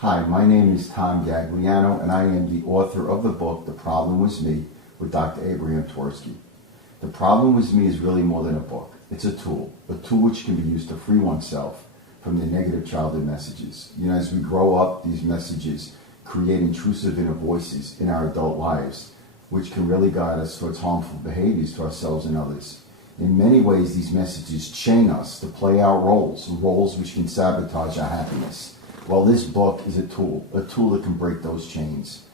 Hi, my name is Tom Gagliano, and I am the author of the book, The Problem Was Me, with Dr. Abraham Tversky. The Problem Was Me is really more than a book. It's a tool which can be used to free oneself from the negative childhood messages. As we grow up, these messages create intrusive inner voices in our adult lives, which can really guide us towards harmful behaviors to ourselves and others. In many ways, these messages chain us to play our roles which can sabotage our happiness. Well, this book is a tool that can break those chains.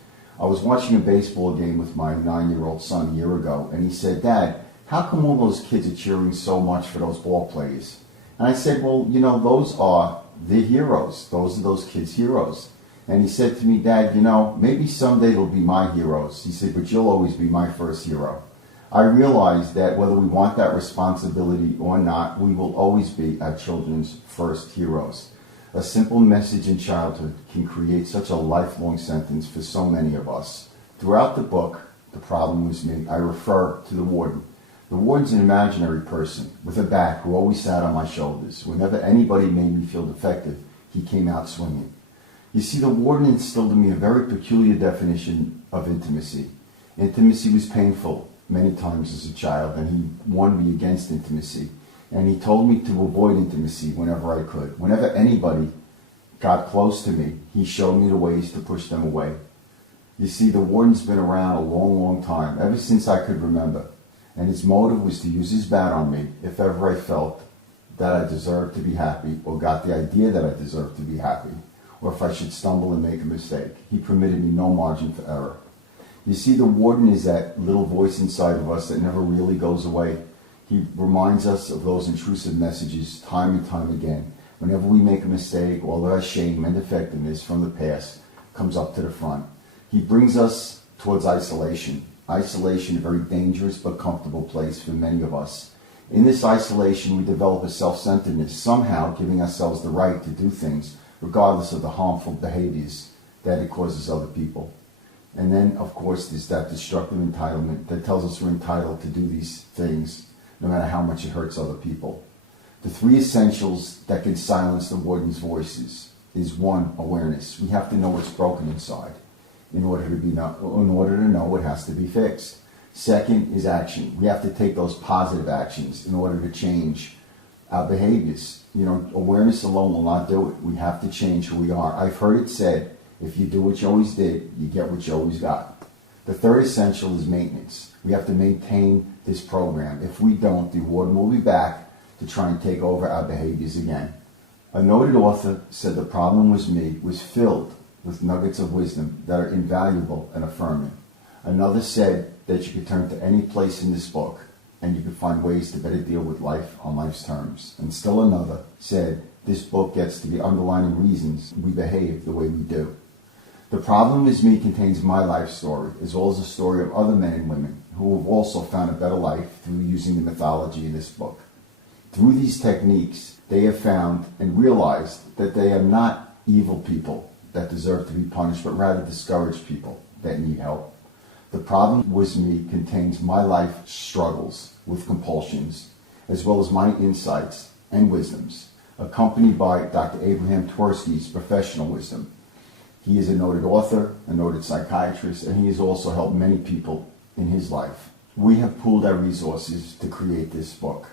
I was watching a baseball game with my 9-year-old son a year ago, and he said, "Dad, how come all those kids are cheering so much for those ball players?" And I said, "Well, those are the heroes. Those are those kids' heroes." And he said to me, "Dad, maybe someday they'll be my heroes." He said, "But you'll always be my first hero." I realized that whether we want that responsibility or not, we will always be our children's first heroes. A simple message in childhood can create such a lifelong sentence for so many of us. Throughout the book, The Problem Was Me, I refer to the warden. The warden's an imaginary person with a bat who always sat on my shoulders. Whenever anybody made me feel defective, he came out swinging. You see, the warden instilled in me a very peculiar definition of intimacy. Intimacy was painful many times as a child, and he warned me against intimacy. And he told me to avoid intimacy whenever I could. Whenever anybody got close to me, he showed me the ways to push them away. You see, the warden's been around a long, long time, ever since I could remember. And his motive was to use his bat on me if ever I felt that I deserved to be happy, or got the idea that I deserved to be happy, or if I should stumble and make a mistake. He permitted me no margin for error. You see, the warden is that little voice inside of us that never really goes away. He reminds us of those intrusive messages time and time again. Whenever we make a mistake, all of our shame and defectiveness from the past comes up to the front. He brings us towards isolation. Isolation, a very dangerous but comfortable place for many of us. In this isolation, we develop a self-centeredness, somehow giving ourselves the right to do things, regardless of the harmful behaviors that it causes other people. And then, of course, there's that destructive entitlement that tells us we're entitled to do these things, no matter how much it hurts other people. The three essentials that can silence the warden's voices is: one, awareness. We have to know what's broken inside in order to know what has to be fixed. Second is action. We have to take those positive actions in order to change our behaviors. Awareness alone will not do it. We have to change who we are. I've heard it said, if you do what you always did, you get what you always got. The third essential is maintenance. We have to maintain this program. If we don't, the warden will be back to try and take over our behaviors again. A noted author said The Problem Was Me was filled with nuggets of wisdom that are invaluable and affirming. Another said that you could turn to any place in this book and you could find ways to better deal with life on life's terms. And still another said this book gets to the underlying reasons we behave the way we do. The Problem Is Me contains my life story, as well as the story of other men and women who have also found a better life through using the mythology in this book. Through these techniques, they have found and realized that they are not evil people that deserve to be punished, but rather discouraged people that need help. The Problem Was Me contains my life struggles with compulsions, as well as my insights and wisdoms, accompanied by Dr. Abraham Tversky's professional wisdom. He is a noted author, a noted psychiatrist, and he has also helped many people in his life. We have pooled our resources to create this book.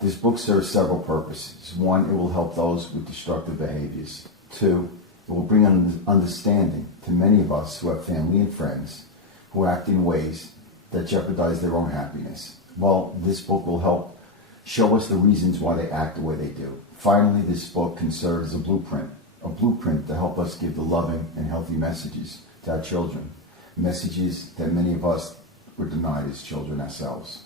This book serves several purposes. One, it will help those with destructive behaviors. Two, it will bring understanding to many of us who have family and friends who act in ways that jeopardize their own happiness. Well, this book will help show us the reasons why they act the way they do. Finally, this book can serve as a blueprint to help us give the loving and healthy messages to our children, messages that many of us were denied as children ourselves.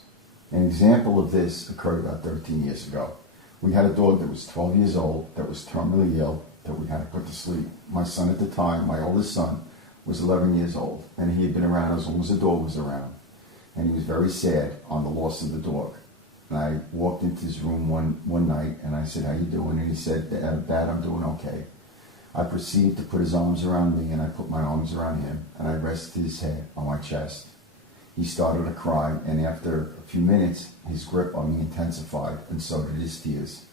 An example of this occurred about 13 years ago. We had a dog that was 12 years old, that was terminally ill, that we had to put to sleep. My son at the time, my oldest son, was 11 years old, and he had been around as long as the dog was around. And he was very sad on the loss of the dog. And I walked into his room one night, and I said, "How you doing?" And he said, "Dad, I'm doing okay." I proceeded to put his arms around me, and I put my arms around him, and I rested his head on my chest. He started to cry, and after a few minutes, his grip on me intensified, and so did his tears.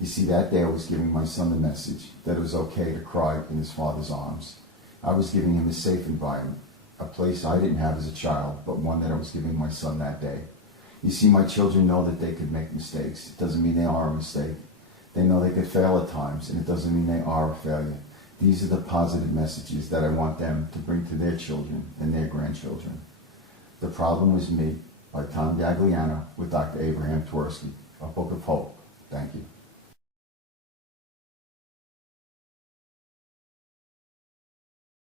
You see, that day I was giving my son the message that it was okay to cry in his father's arms. I was giving him a safe environment, a place I didn't have as a child, but one that I was giving my son that day. You see, my children know that they could make mistakes. It doesn't mean they are a mistake. They know they could fail at times, and it doesn't mean they are a failure. These are the positive messages that I want them to bring to their children and their grandchildren. The Problem Was Me by Tom Gagliano with Dr. Abraham Twersky, a book of hope. Thank you.